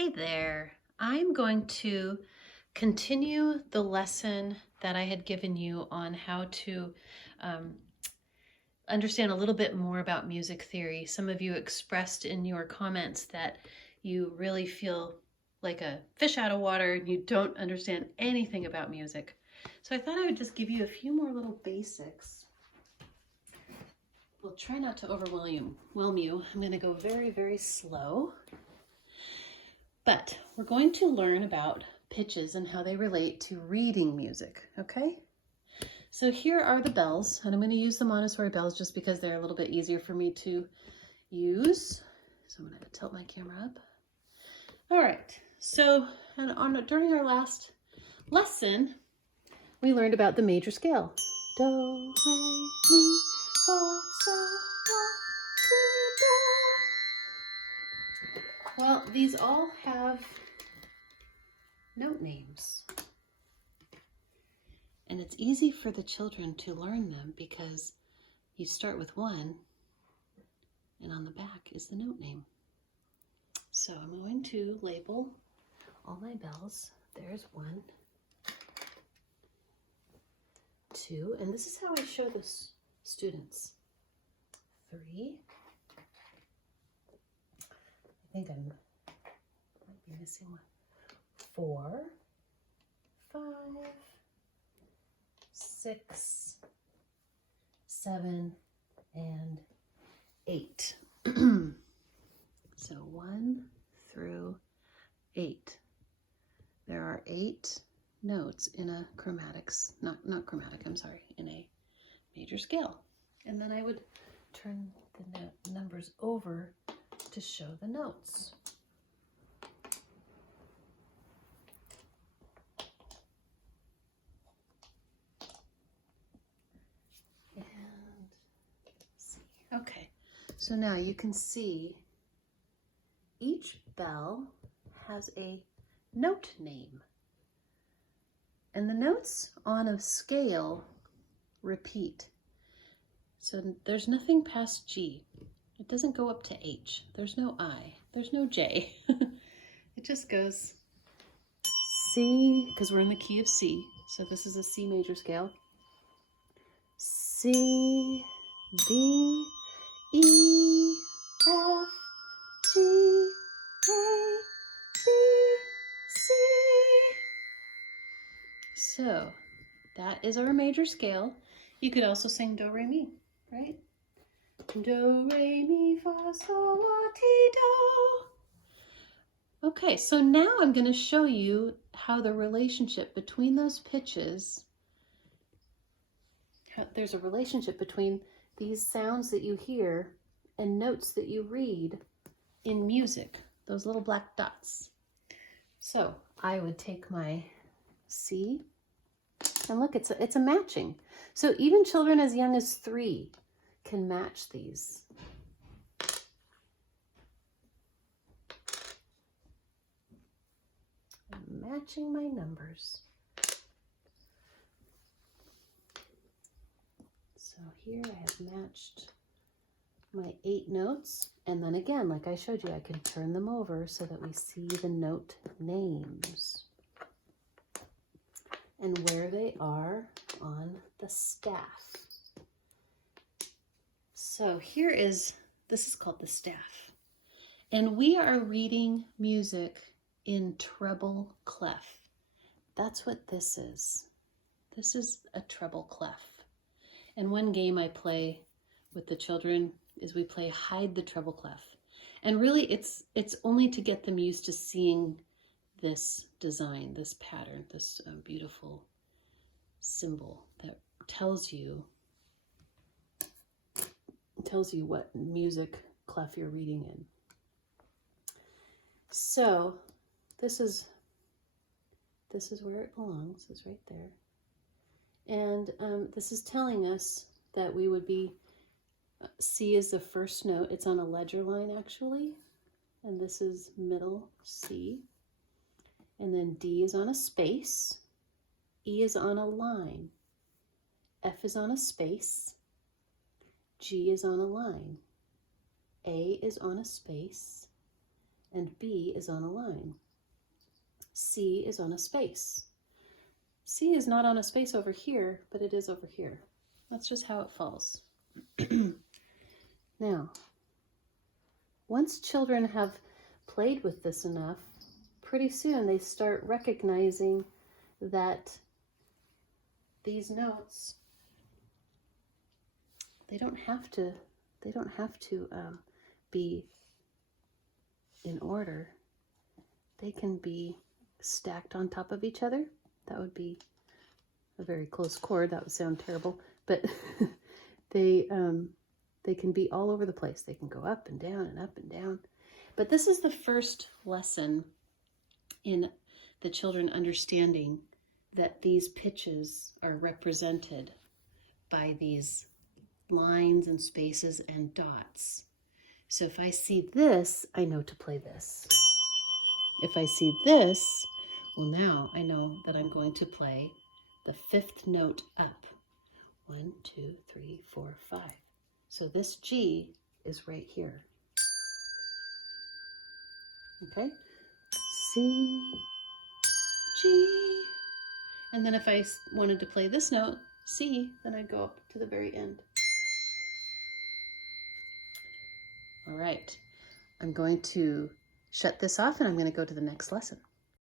Hey there. I'm going to continue the lesson that I had given you on how to um, understand a little bit more about music theory. Some of you expressed in your comments that you really feel like a fish out of water and you don't understand anything about music. So I thought I would just give you a few more little basics. We'll try not to overwhelm you. I'm going to go very, very slow. But we're going to learn about pitches and how they relate to reading music, okay? So here are the bells, and I'm going to use the Montessori bells just because they're a little bit easier for me to use. So I'm going to tilt my camera up. All right, so during our last lesson, we learned about the major scale. Do, re, mi, fa, sol, la, ti, do. Well, these all have note names. And it's easy for the children to learn them because you start with one and on the back is the note name. So I'm going to label all my bells. There's 1, 2, and this is how I show the students. 3. I think I might be missing one. 4, 5, 6, 7, and 8. So 1 through 8. There are 8 notes in a chromatics, not chromatic, I'm sorry, in a major scale. And then I would turn the numbers over to show the notes. Okay, so now you can see each bell has a note name. And the notes on a scale repeat. So there's nothing past G. It doesn't go up to H. There's no I. There's no J. It just goes C, because we're in the key of C. So this is a C major scale. C, D, E, F, G, A, B, C. So that is our major scale. You could also sing do, re, mi, right? Do, re, mi, fa, sol, la, ti, do. Okay, so now I'm going to show you how the relationship between those pitches, there's a relationship between these sounds that you hear and notes that you read in music, those little black dots. So I would take my C, and look, it's a matching. So even children as young as 3 can match these. I'm matching my numbers. So here I have matched my 8 notes, and then again, like I showed you, I can turn them over so that we see the note names and where they are on the staff. So this is called the staff. And we are reading music in treble clef. That's what this is. This is a treble clef. And one game I play with the children is we play hide the treble clef. And really it's only to get them used to seeing this design, this pattern, this beautiful symbol that tells you what music clef you're reading in. So this is where it belongs. It's right there. And this is telling us that we would be, C is the first note. It's on a ledger line actually. And this is middle C. And then D is on a space. E is on a line. F is on a space. G is on a line. A is on a space. and B is on a line. C is on a space. C is not on a space over here, but it is over here. That's just how it falls. Now, once children have played with this enough, pretty soon they start recognizing that these notes, they don't have to be in order. They can be stacked on top of each other. That would be a very close chord. That would sound terrible, but they can be all over the place. They can go up and down and up and down. But this is the first lesson in the children understanding that these pitches are represented by these lines and spaces and dots. So if I see this, I know to play this. If I see this, well, now I know that I'm going to play the fifth note up. 1, 2, 3, 4, 5. So this G is right here. Okay? C, G. And then if I wanted to play this note, C, then I'd go up to the very end. All right. I'm going to shut this off and I'm going to go to the next lesson.